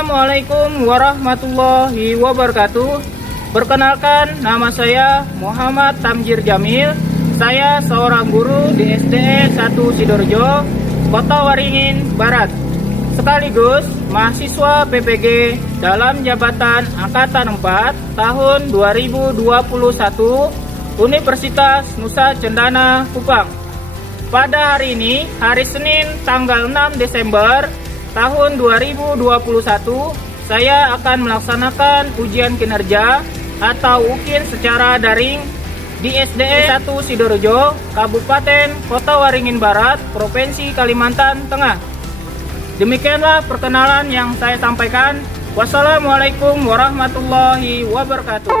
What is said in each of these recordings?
Assalamualaikum warahmatullahi wabarakatuh. Perkenalkan, nama saya Muhammad Tamjir Jamil. Saya seorang guru di SDN 1 Sidoarjo, Kota Waringin Barat, sekaligus mahasiswa PPG dalam jabatan Angkatan 4 tahun 2021 Universitas Nusa Cendana Kupang. Pada hari ini, hari Senin tanggal 6 Desember tahun 2021, saya akan melaksanakan ujian kinerja atau UKIN secara daring di SDN 1 Sidoarjo, Kabupaten Kota Waringin Barat, Provinsi Kalimantan Tengah. Demikianlah perkenalan yang saya sampaikan. Wassalamualaikum warahmatullahi wabarakatuh.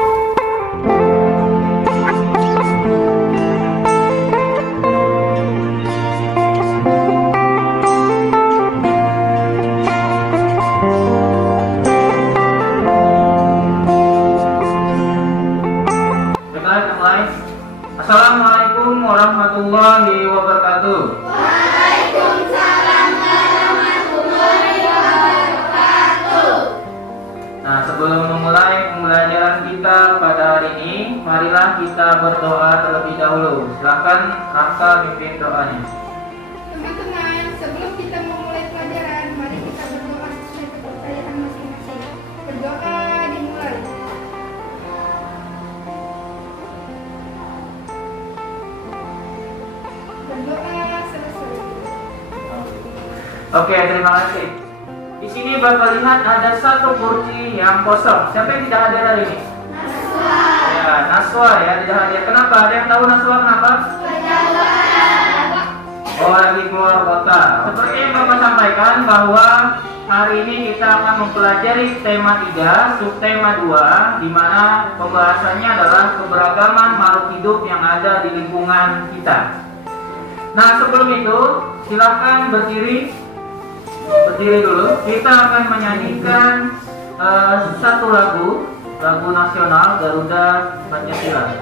Assalamualaikum warahmatullahi wabarakatuh. Waalaikumsalam warahmatullahi wabarakatuh. Nah, sebelum memulai pembelajaran kita pada hari ini, marilah kita berdoa terlebih dahulu. Silakan Raka pimpin doanya. Teman-teman, sebelum kita memulai pelajaran, mari kita berdoa sesuai kepercayaan masing-masing. Berdoa dimulai. Berdoa selesai. Oke, terima kasih. Di sini Bapak lihat ada satu kursi yang kosong. Siapa yang tidak hadir hari ini? Naswa. Ya, Naswa ya tidak hadir. Kenapa? Ada yang tahu Naswa kenapa? Oh, lagi keluar kota. Seperti yang Bapak sampaikan bahwa hari ini kita akan mempelajari tema 3, subtema 2, di mana pembahasannya adalah keberagaman makhluk hidup yang ada di lingkungan kita. Nah, sebelum itu silakan berdiri dulu. Kita akan menyanyikan satu lagu nasional Garuda Pancasila.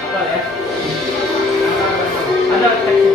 Apa ya? Ada teksnya.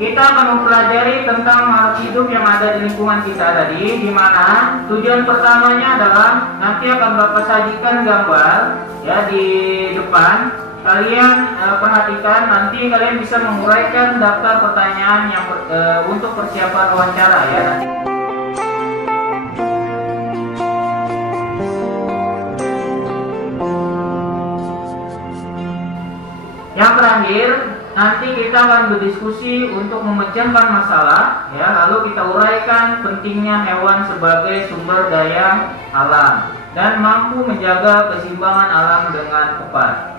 Kita akan mempelajari tentang makhluk hidup yang ada di lingkungan kita tadi, di mana tujuan pertamanya adalah nanti akan Bapak sajikan gambar ya di depan. Kalian perhatikan, nanti kalian bisa menguraikan daftar pertanyaan yang untuk persiapan wawancara ya nanti. Yang terakhir, nanti kita akan berdiskusi untuk memecahkan masalah, ya. Lalu kita uraikan pentingnya hewan sebagai sumber daya alam dan mampu menjaga keseimbangan alam dengan tepat.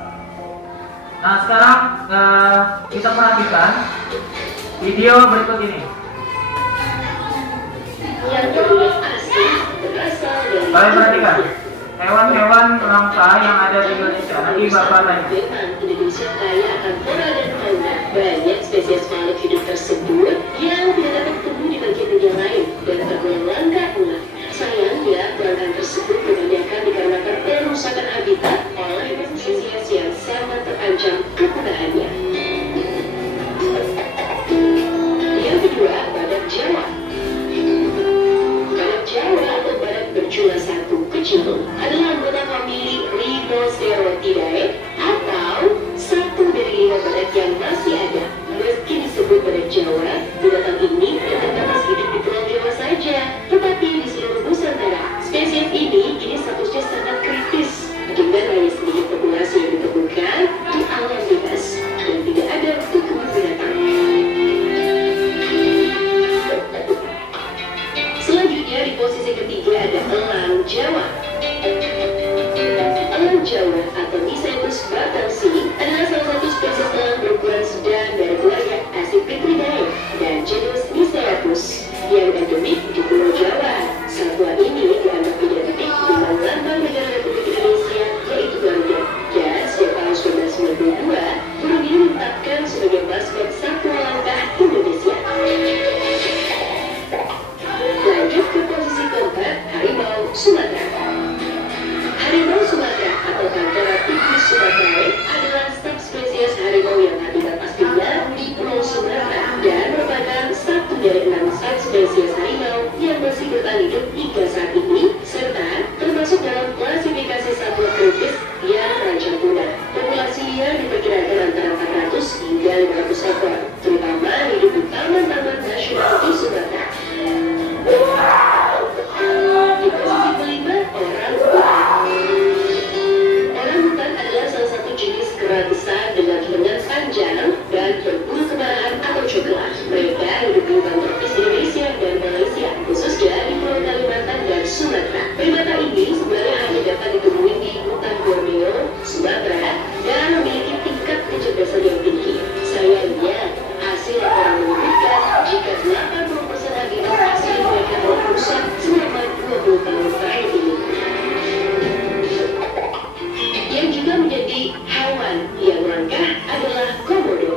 Nah, sekarang kita perhatikan video berikut ini. Kalian perhatikan hewan-hewan langka yang ada di Indonesia. Nanti Bapak tanya. Indonesia kaya akan flora dan fauna. Banyak spesies makhluk hidup tersebut yang tidak dapat tumbuh di bagian dunia lain dan tergolong langka pula. Sayangnya, kelangkaan tersebut kebanyakan dikarenakan perusakan habitat oleh spesies yang sangat terancam kepunahannya. Yang kedua, badak Jawa. Badak Jawa atau badak berjula satu kecil adalah anggota famili Rhinocerotidae atau satu dari 5 badak yang masih ada. Meski disebut badak Jawa, binatang ini ternyata masih hidup di Pulau Jawa saja, tetapi di seluruh Nusantara. Spesies ini kini statusnya sangat kritis dengan hanya dari 6 subspesies harimau yang masih bertahan hidup hingga saat ini, serta termasuk dalam klasifikasi satwa kritis yang terancam punah. Populasinya diperkirakan antara 400 hingga 500 ekor, terutama hidup di taman-taman nasional di Sumatera. Di posisi kelima, orangutan. Orangutan adalah salah satu jenis kera besar dengan lengan panjang dan berbulu kemarahan atau coklat. Mereka hidup di hutan tropis Indonesia dan Malaysia, khususnya di Pulau Kalimantan dan Sumatera. Primata ini sebenarnya hanya dapat ditemui di hutan Borneo, Sumatera, dan memiliki tingkat kecerdasan yang tinggi. Sayangnya, hasil laporan menyebutkan jika 80% habitat asli mereka telah rusak selama 20 tahun terakhir ini. Yang juga menjadi hewan yang langka adalah komodo.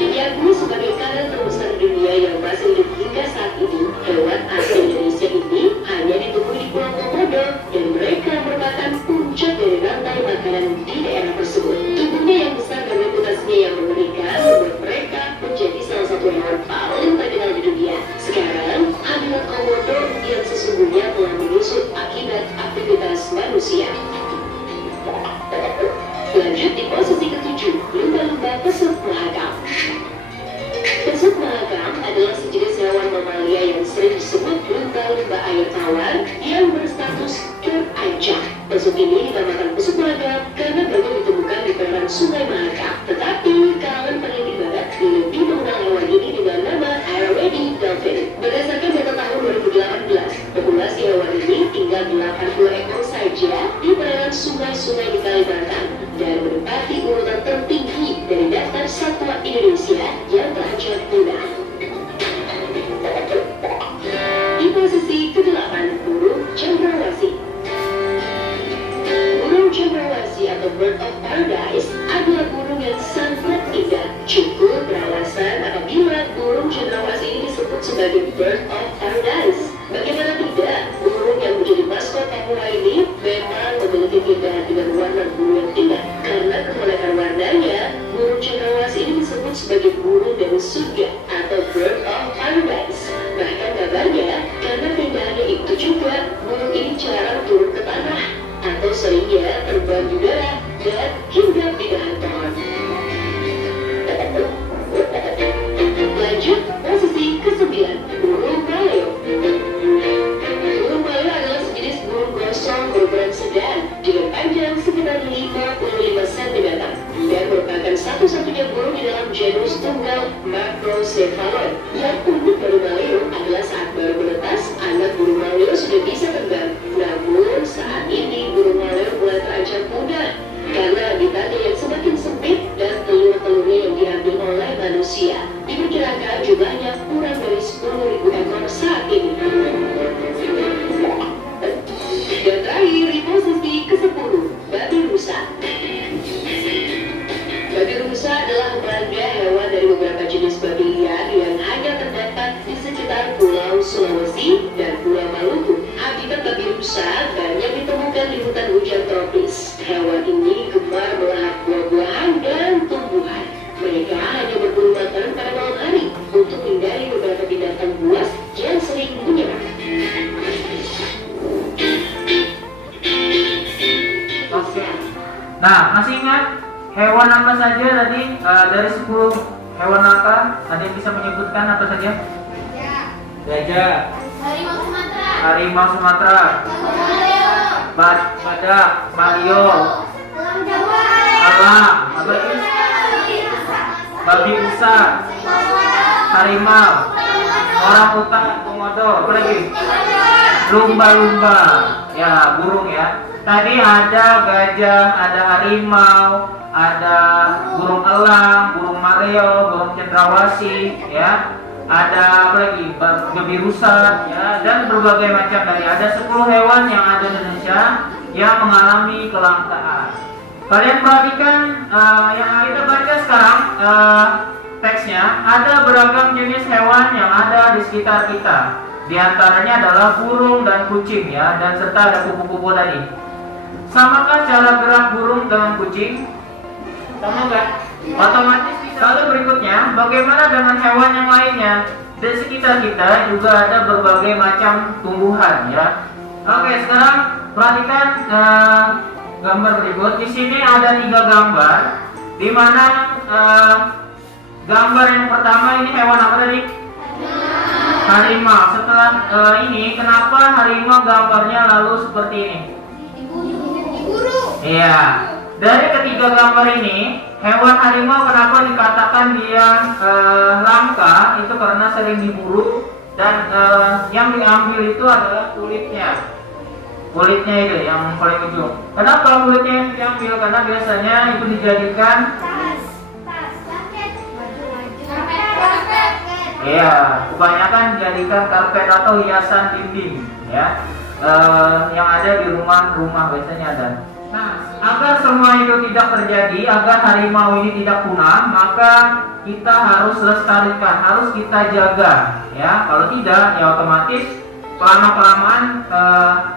Diakui sebagai kera terbesar dunia yang masih hidup hingga saat ini, hewan asli Indonesia ini hanya ditemui di Pulau Komodo dan mereka merupakan puncak dari rantai makanan di daerah tersebut. Tubuhnya yang besar dan reputasinya yang mengerikan membuat mereka menjadi salah satu hewan paling terkenal di dunia. Sekarang, habitat komodo yang sesungguhnya telah menyusut akibat aktivitas manusia. Lanjut di posisi ketujuh, lumba-lumba pesut mahakam. Pesut mahakam adalah sejenis hewan mamalia yang sering disebut lumba-lumba air tawar yang berstatus terancam. Pesut ini dinamakan pesut mahakam karena baru ditemukan di perairan Sungai Mahakam. Tetapi kalangan peneliti barat lebih mengenal hewan ini dengan nama Airwedi dolphin. Berdasarkan data tahun 2018, populasi hewan ini tinggal 80 ekor saja di perairan sungai-sungai di Kalimantan dan menempati urutan tertinggi dari daftar satwa Indonesia yang terancam punah. Di posisi ke-8, burung cendrawasih. Burung cendrawasih atau bird of paradise adalah burung yang sangat indah. Cukup beralasan apabila burung cendrawasih ini disebut sebagai bird of paradise. Bagaimana tidak, burung yang menjadi maskot Papua ini memang memiliki keindahan dengan warna bulu yang indah. Karena kemolekan warnanya, burung cendrawasih ini disebut sebagai burung dari surga atau bird of paradise. Bahkan kabarnya, karena keindahannya itu juga, burung ini jarang turun ke tanah atau seringnya terbang di udara dan hinggap di dahan pohon. Lanjut, posisi ke-9, burung maleo. Burung maleo adalah sejenis burung gosong berukuran sedang dengan panjang sekitar 55 cm dan merupakan satu-satunya burung di dalam genus tunggal Macrocephalon. Yang unik dari maleo adalah saat baru menetas, anak burung maleo sudah bisa terbang. Namun saat ini burung maleo mulai terancam punah karena habitatnya yang semakin sempit dan telur-telurnya yang diambil oleh manusia. Diperkirakan jumlahnya kurang dari 10.000 ekor saat ini. Dan terakhir di posisi ke-10, babi rusa. Babi rusa adalah marga hewan dari beberapa jenis babi liar yang hanya terdapat di sekitar Pulau Sulawesi dan Pulau Maluku. Habitat babi rusa banyak ditemukan di hutan hujan tropis. Hewan ini gemar melahap buah-buahan dan tumbuhan. Mereka hanya berburu makan pada malam hari untuk menghindari beberapa binatang buas yang sering menyerang. Nah, masih ingat hewan apa saja tadi dari 10 hewan langka? Ada yang bisa menyebutkan apa saja? Gajah, Harimau Sumatera, harimau Sumatera, badak, malio, elang Jawa, elang, apa lagi? Babi rusa, harimau, orangutan, komodo, apa lagi? Lumba-lumba, ya burung ya. Tadi ada gajah, ada harimau, ada burung elang, burung maleo, burung cendrawasih, ya. Ada apa lagi? Babi rusa, ya, dan berbagai macam tadi. Ada 10 hewan yang ada di Indonesia yang mengalami kelangkaan. Kalian perhatikan yang kita baca sekarang teksnya, ada beragam jenis hewan yang ada di sekitar kita. Di antaranya adalah burung dan kucing, ya, dan serta ada kupu-kupu tadi. Samakah cara gerak burung dengan kucing? Sama nggak? Otomatis bisa Lalu berikutnya, bagaimana dengan hewan yang lainnya? Di sekitar kita juga ada berbagai macam tumbuhan, ya. Oke, sekarang perhatikan gambar berikut. Di sini ada 3 gambar, di mana gambar yang pertama ini hewan apa tadi? Harimau. Setelah ini, kenapa harimau gambarnya lalu seperti ini? Diburu. Iya. Dari ketiga gambar ini, hewan harimau kenapa dikatakan dia langka? Itu karena sering diburu dan yang diambil itu adalah kulitnya. Kulitnya itu yang paling ujung. Kenapa kulitnya yang diambil? Karena biasanya itu dijadikan Tas, jaket, karpet. iya, kebanyakan dijadikan karpet atau hiasan dinding, ya. Yang ada di rumah-rumah biasanya ada. Nah, agar semua itu tidak terjadi, agar harimau ini tidak punah, maka kita harus lestarikan, harus kita jaga, ya. Kalau tidak, ya otomatis lama-kelamaan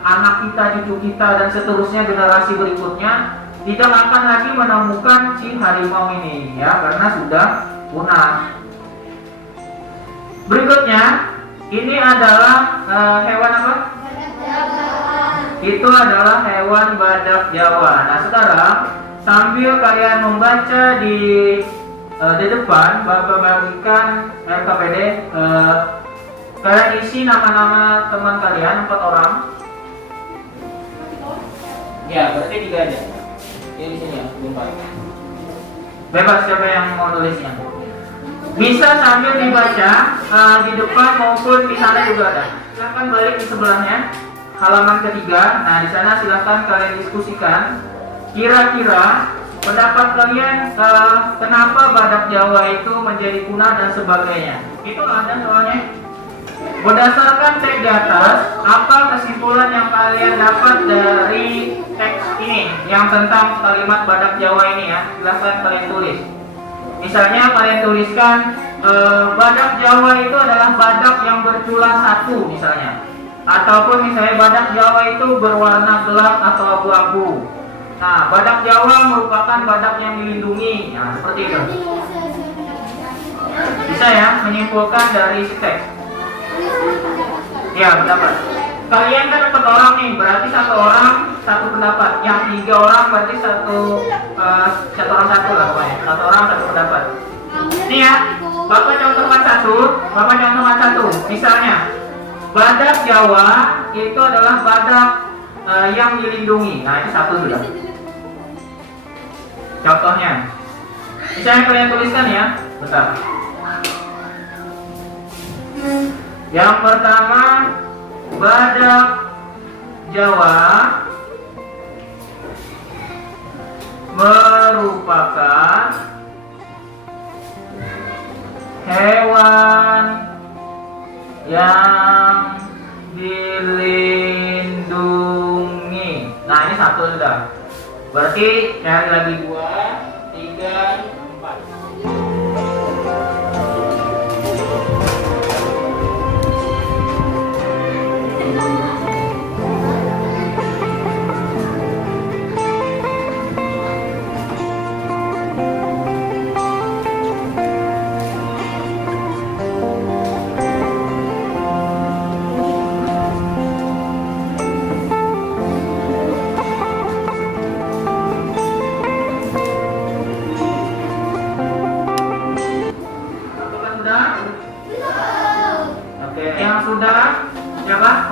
anak kita, cucu kita, dan seterusnya generasi berikutnya tidak akan lagi menemukan si harimau ini, ya, karena sudah punah. Berikutnya, ini adalah hewan apa? Itu adalah hewan badak Jawa. Nah, sekarang sambil kalian membaca di depan, Bapak bagikan RKPD, kalian isi nama-nama teman kalian 4 orang. Ya, berarti 3 aja. Ini di sini ya, 4. Bebas siapa yang mau nulisnya. Bisa sambil dibaca di depan maupun di sana juga ada. Silahkan balik di sebelahnya. Halaman ketiga. Nah, di sana silahkan kalian diskusikan kira-kira pendapat kalian kenapa badak Jawa itu menjadi punah dan sebagainya. Itu ada soalnya. Berdasarkan teks di atas, apa kesimpulan yang kalian dapat dari teks ini yang tentang kalimat badak Jawa ini, ya? Silahkan kalian tulis. Misalnya kalian tuliskan badak Jawa itu adalah badak yang bercula 1 misalnya. Ataupun misalnya badak Jawa itu berwarna gelap atau abu-abu. Nah, badak Jawa merupakan badak yang dilindungi. Nah, seperti itu. Bisa ya menyimpulkan dari teks. Ya, pendapat. Kalian kan 4 orang nih, berarti 1 orang 1 pendapat. Yang 3 orang berarti satu orang 1 lah pokoknya. 1 orang 1 pendapat. Ini ya, Bapak contohkan 1. Misalnya, badak Jawa itu adalah badak yang dilindungi. Nah, ini 1 sudah. Contohnya, misalnya kalian tuliskan ya, bentar. Yang pertama, badak Jawa merupakan hewan yang dilindungi. Nah, ini 1 sudah. Berarti cari lagi 2, 3, 4.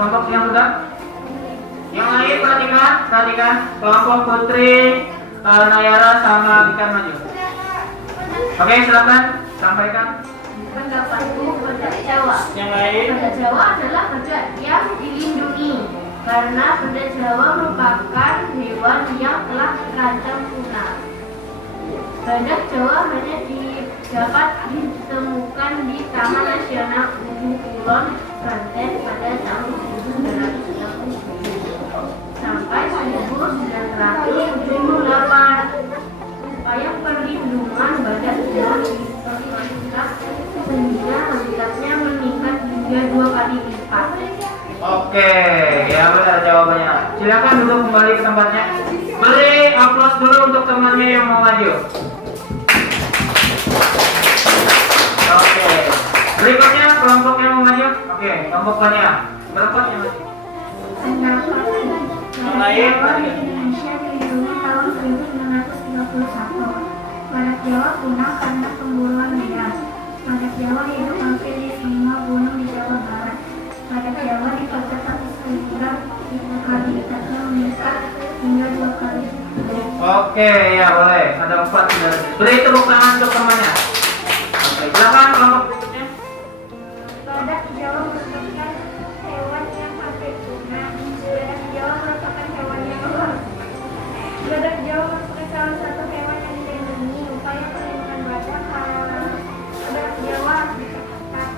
Kelompok yang sudah? Yang lain perhatikan. Kelompok Putri, Nayara sama Gikan maju. Oke, silakan sampaikan. Pendapatku badak Jawa. Yang lain? Badak Jawa adalah badak yang dilindungi karena badak Jawa merupakan hewan yang telah terancam punah. Badak Jawa hanya dapat ditemukan di Taman Nasional Ujung Kulon, Banten pada tahun 1960 sampai 1978. Upaya perlindungan badak Jawa diperlukan sehingga habitatnya meningkat hingga 2 kali lipat. Oke, ya benar jawabannya. Silakan duduk kembali ke tempatnya. Beri aplaus dulu untuk temannya yang mau maju. Oke, kelompok banyak. Berapa yang masih? Yang lain? Indonesia dilindungi tahun 1931. Badak Jawa punah karena pemburuan liar. Badak Jawa hidup hampir di semua gunung di Jawa Barat. Badak Jawa diperketat sehingga 3 kali dan meningkat hingga 2 kali. Oke, ya boleh. Ada 4 sudah. Beri tepuk tangan untuk temannya. Oke, silakan kelompok berikutnya. Badak Jawa merupakan hewan yang hampir punah. Badak Jawa merupakan hewan yang Badak Jawa merupakan salah satu hewan yang dilindungi. Upaya perlindungan badak Jawa harus diperketat.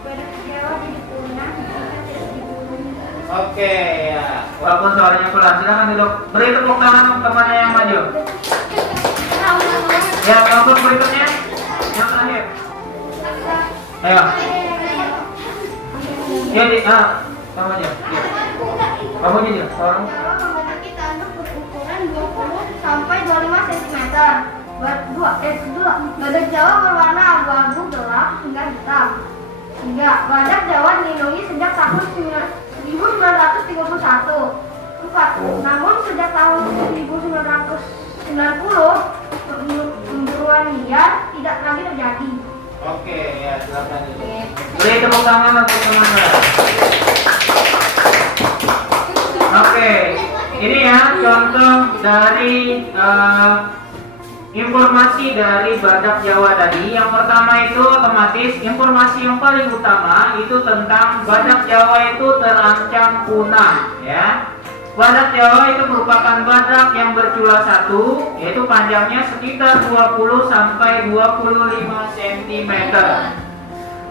Badak Jawa jadi punah jika tidak diburu. Oke, ya. Walaupun suaranya pelan, silakan duduk. Beri tepuk tangan untuk temannya yang maju. Ya, kelompok berikutnya. Yang terakhir. Ayo. Ya, kamu aja. Kamu aja, orang. Jawa memiliki tanduk berukuran 20 sampai 25 cm. Badak Jawa berwarna abu-abu gelap hingga hitam. 3. Badak Jawa dilindungi sejak tahun 1931. 4. Namun sejak tahun 1990 pemburuan liar tidak lagi terjadi. Oke, ya silakan duduk. Beri tepuk tangan untuk teman-teman. Oke, ini ya contoh dari informasi dari badak Jawa tadi. Yang pertama itu otomatis informasi yang paling utama itu tentang badak Jawa itu terancam punah, ya. Badak Jawa itu merupakan badak yang bercula satu, yaitu panjangnya sekitar 20 sampai 25 cm.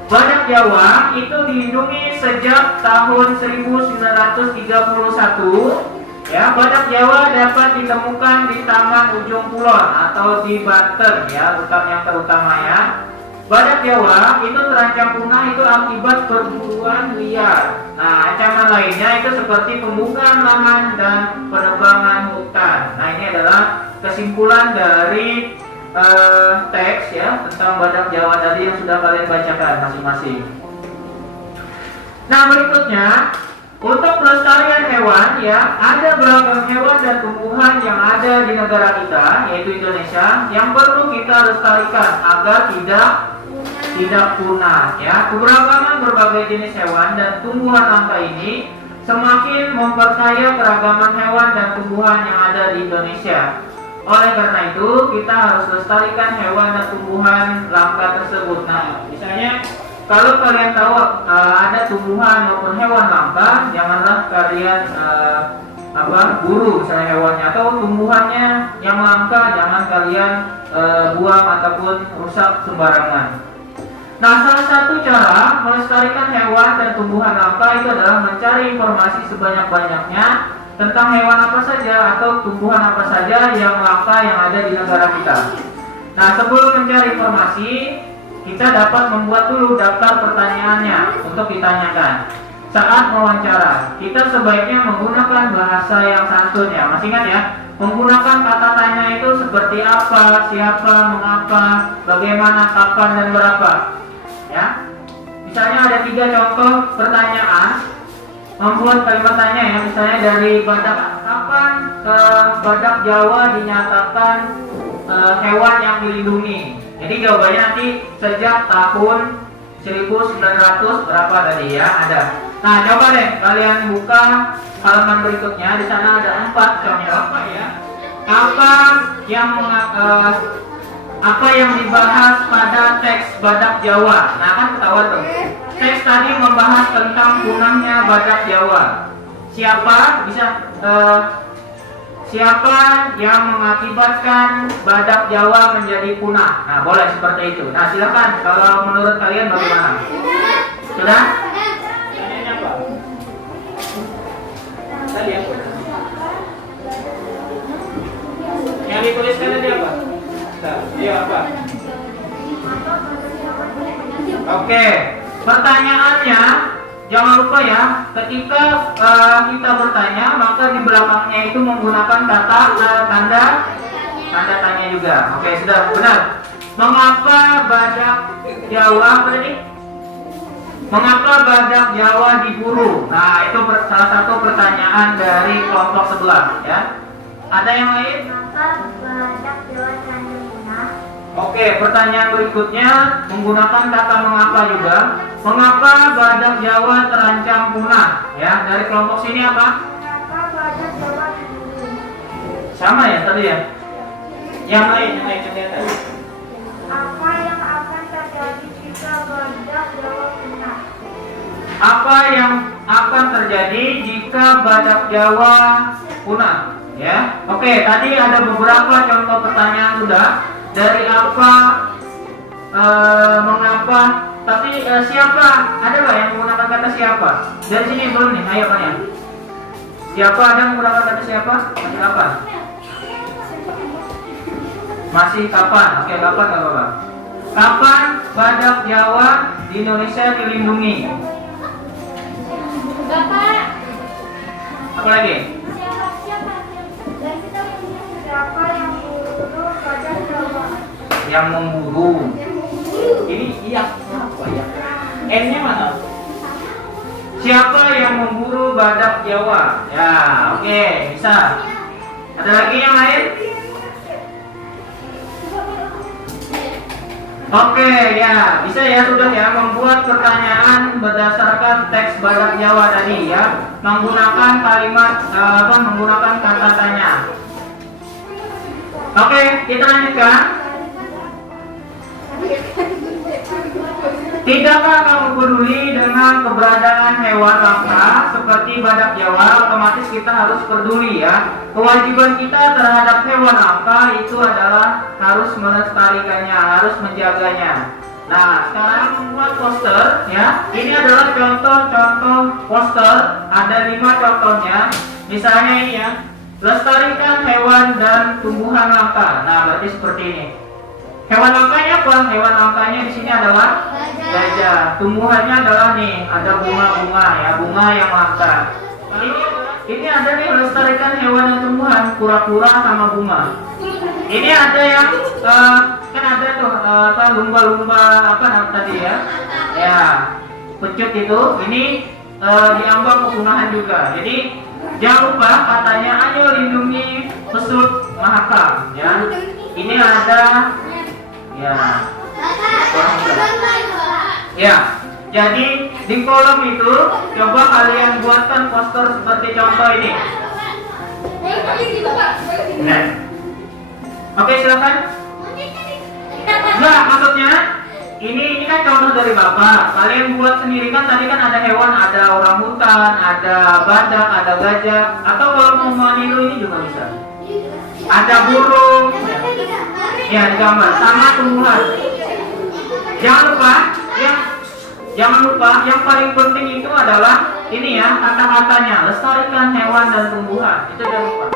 Badak Jawa itu dilindungi sejak tahun 1931. Ya, badak Jawa dapat ditemukan di Taman Ujung Kulon atau di Banten, ya, hutan yang terutama ya. Badak Jawa itu terancam punah itu akibat perburuan liar. Nah, ancaman lainnya itu seperti pembukaan lahan dan penebangan hutan. Nah, ini adalah kesimpulan dari teks ya tentang badak Jawa tadi yang sudah kalian bacakan masing-masing. Nah, berikutnya untuk pelestarian hewan ya, ada beragam hewan dan tumbuhan yang ada di negara kita, yaitu Indonesia, yang perlu kita lestarikan agar tidak punah ya. Keberagaman berbagai jenis hewan dan tumbuhan langka ini semakin memperkaya keragaman hewan dan tumbuhan yang ada di Indonesia. Oleh karena itu, kita harus lestarikan hewan dan tumbuhan langka tersebut. Nah, misalnya kalau kalian tahu ada tumbuhan maupun hewan langka, janganlah kalian buru misalnya hewannya, atau tumbuhannya yang langka jangan kalian buang ataupun rusak sembarangan. Nah, salah satu cara melestarikan hewan dan tumbuhan langka itu adalah mencari informasi sebanyak-banyaknya tentang hewan apa saja atau tumbuhan apa saja yang langka yang ada di negara kita. Nah, sebelum mencari informasi, kita dapat membuat dulu daftar pertanyaannya untuk ditanyakan. Saat mewawancara, kita sebaiknya menggunakan bahasa yang santun ya. Masih ingat ya? Menggunakan kata tanya itu seperti apa, siapa, mengapa, bagaimana, kapan, dan berapa. Ya, misalnya ada 3 contoh pertanyaan. Membuat kalimat tanya ya, misalnya dari badak, kapan badak Jawa dinyatakan hewan yang dilindungi. Jadi jawabannya nanti sejak tahun 1900 berapa tadi ya, ada. Nah, coba deh kalian buka halaman berikutnya, di sana ada 4 contoh ya. Apa yang dibahas pada teks badak Jawa? Nah, kan ketahuan tuh. Teks tadi membahas tentang punahnya badak Jawa. Siapa yang mengakibatkan badak Jawa menjadi punah? Nah, boleh seperti itu. Nah, silakan kalau menurut kalian bagaimana? Sudah? Tanyanya apa? Tadi apa? Yang dituliskan tadi apa? Iya apa? Oke, pertanyaannya jangan lupa ya, ketika kita bertanya maka di belakangnya itu menggunakan kata tanda tanya juga. Oke, sudah benar. Mengapa badak Jawa Mengapa badak Jawa diburu? Nah, itu salah satu pertanyaan dari kelompok sebelah ya. Ada yang lain? Maka badak Jawa terancam punah. Oke, pertanyaan berikutnya menggunakan kata mengapa juga. Mengapa badak Jawa terancam punah? Ya, dari kelompok sini apa? Maka badak Jawa diburu. Sama ya tadi ya. Yang lain kelihatan. Apa yang akan terjadi jika badak Jawa punah? Apa yang akan terjadi jika badak Jawa punah? Ya, oke. Tadi ada beberapa contoh pertanyaan sudah. Dari apa, mengapa, tapi siapa? Ada nggak yang menggunakan kata siapa? Dari sini belum nih. Ayo tanya. Siapa ada yang menggunakan kata siapa? Masih kapan? Masih kapan? Oke, kapan nggak apa-apa. Kapan badak Jawa di Indonesia dilindungi? Bapak. Apa lagi? Siapa yang memburu badak Jawa? Yang memburu. Ini iya apa ya? N-nya mana? Siapa yang memburu badak Jawa? Ya, oke, bisa. Ada lagi yang lain? Oke, ya, bisa ya, sudah ya, membuat pertanyaan berdasarkan teks badak Jawa tadi ya, menggunakan kalimat menggunakan kata tanya. Oke, kita lanjutkan. Tidakkah kamu peduli dengan keberadaan hewan langka seperti badak Jawa? Otomatis kita harus peduli ya. Kewajiban kita terhadap hewan langka itu adalah harus melestarikannya, harus menjaganya. Nah, sekarang membuat poster ya. Ini adalah contoh-contoh poster. Ada 5 contohnya. Misalnya ini ya. Lestarikan hewan dan tumbuhan langka. Nah, berarti seperti ini. Hewan langkanya apa? Hewan langkanya di sini adalah gajah. Tumbuhannya adalah nih, ada bunga-bunga ya, bunga yang langka. Ini ada nih lestarikan hewan dan tumbuhan, kura-kura sama bunga. Ini ada yang kan ada tuh lumba-lumba apa namanya tadi ya? Ya, pecut itu. Ini diambang kepunahan juga. Jadi jangan lupa katanya ayo lindungi pesut mahakam ya. Ini ada ya. Ya, jadi di kolom itu coba kalian buatkan poster seperti contoh ini. Nah. Oke, silakan. Enggak, maksudnya ini kan contoh dari Bapak. Kalian buat sendiri kan tadi kan ada hewan, ada orangutan, ada badak, ada gajah, atau kalau mau meniru ini juga bisa. Ada burung. Ya, digambar sama tumbuhan. Jangan lupa yang paling penting itu adalah ini ya, kata-katanya, lestarikan hewan dan tumbuhan. Itu jangan lupa.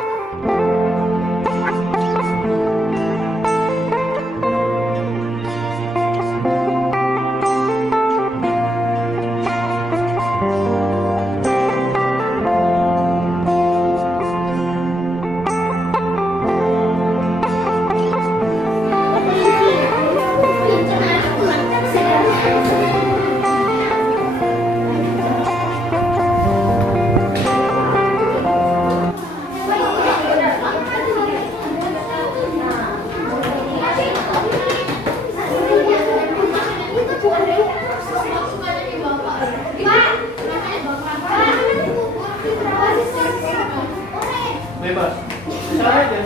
Bebas. Misalnya aja.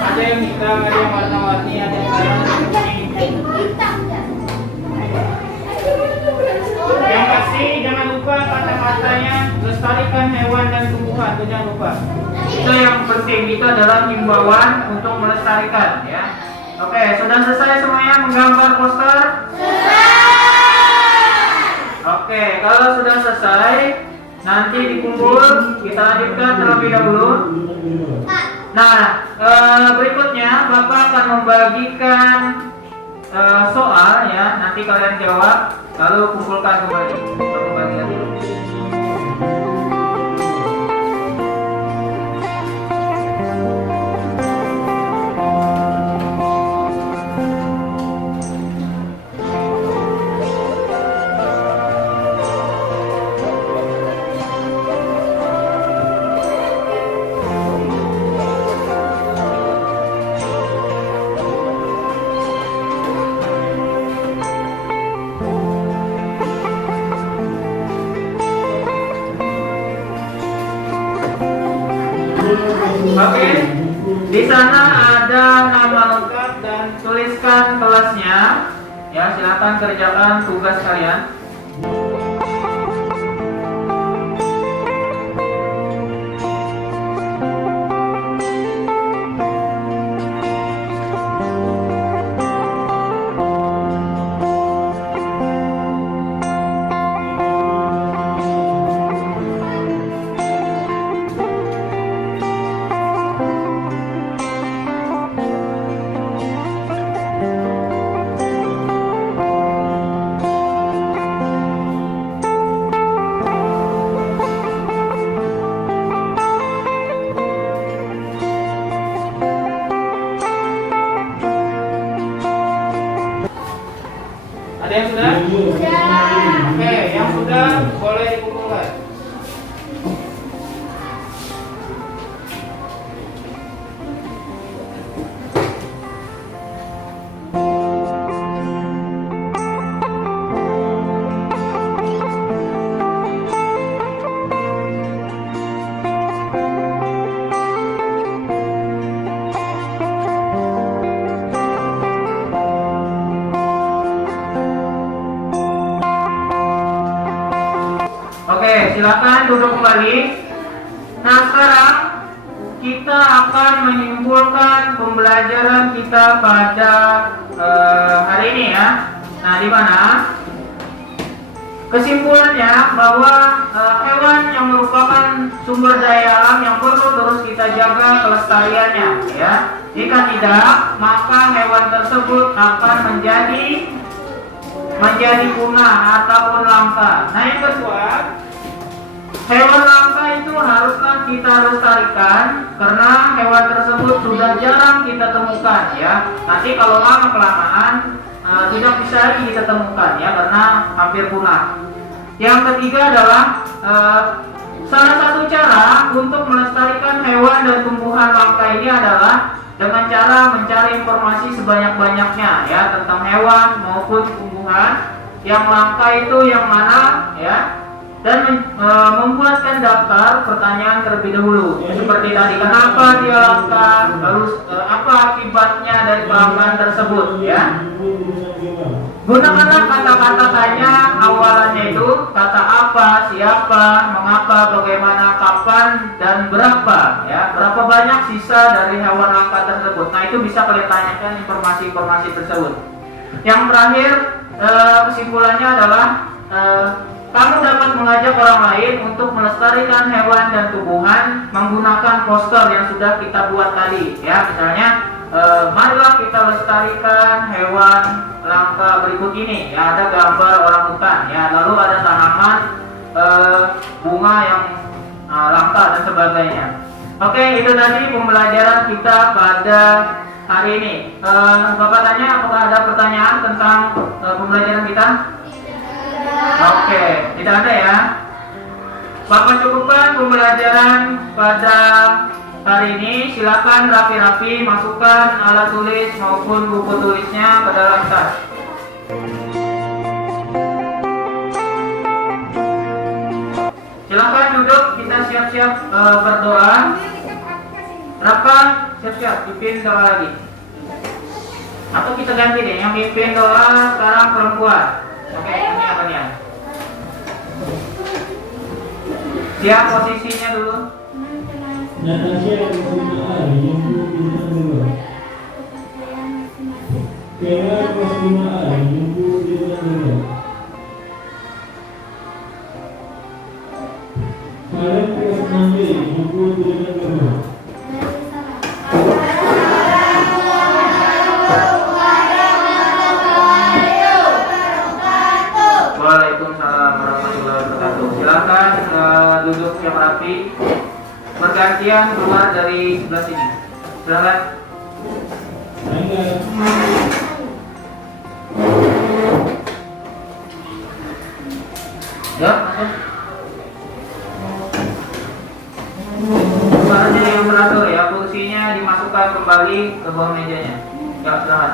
Ada yang hitam, ada yang warna-warni, ada yang yang pasti jangan lupa kata-katanya lestarikan hewan dan tumbuhan. Itu jangan lupa. Itu yang penting. Itu adalah himbauan untuk melestarikan ya. Oke, sudah selesai semuanya menggambar poster? Oke, kalau sudah selesai nanti dikumpul, kita lanjutkan terlebih dahulu. Nah, berikutnya Bapak akan membagikan soal ya. Nanti kalian jawab, lalu kumpulkan kembali. Bapak bagikan dulu. Oke. Di sana ada nama lengkap dan tuliskan kelasnya. Ya, silakan kerjakan tugas kalian. Ada yang sudah? Oke, yang sudah boleh dikumpulkan. Oke, silakan duduk kembali. Nah, sekarang kita akan menyimpulkan pembelajaran kita pada hari ini ya. Nah, di mana kesimpulannya bahwa hewan yang merupakan sumber daya alam yang perlu terus kita jaga kelestariannya ya. Jika tidak, maka hewan tersebut akan menjadi punah ataupun langka. Nah, yang kedua, hewan langka itu haruslah kita lestarikan karena hewan tersebut sudah jarang kita temukan ya. Nanti kalau lama kelamaan tidak bisa lagi kita temukan ya karena hampir punah. Yang ketiga adalah salah satu cara untuk melestarikan hewan dan tumbuhan langka ini adalah dengan cara mencari informasi sebanyak-banyaknya ya tentang hewan maupun tumbuhan yang langka itu yang mana ya, dan membuatkan daftar pertanyaan terlebih dahulu seperti tadi, kenapa dia langka, lalu apa akibatnya dari pelanggan tersebut ya. Gunakanlah kata-kata tanya awalannya itu kata apa, siapa, mengapa, bagaimana, kapan, dan berapa ya, berapa banyak sisa dari hewan langka tersebut. Nah, itu bisa kalian tanyakan informasi-informasi tersebut. Yang terakhir, kesimpulannya adalah kamu dapat mengajak orang lain untuk melestarikan hewan dan tumbuhan menggunakan poster yang sudah kita buat tadi ya. Misalnya marilah kita lestarikan hewan langka berikut ini ya, ada gambar orangutan ya, lalu ada tanaman bunga yang langka dan sebagainya. Oke, itu tadi pembelajaran kita pada hari ini. Bapak tanya, apakah ada pertanyaan tentang pembelajaran kita? Oke, tidak ada ya. Bapak cukupkan pembelajaran pada hari ini. Silakan rapi-rapi masukkan alat tulis maupun buku tulisnya ke dalam tas. Silakan duduk, kita siap-siap berdoa. Rafa, siap-siap, pimpin doa lagi. Atau kita ganti deh, yang pimpin doa sekarang perempuan. Oke, ini apa nih? Siap posisinya dulu. Waalaikumsalam warahmatullahi wabarakatuh. Silakan duduk yang rapi. Bergantian keluar dari sebelah sini. Silakan. Ya, masuk. Suaranya yang teratur ya, kursinya dimasukkan kembali ke bawah mejanya. Ya, silakan.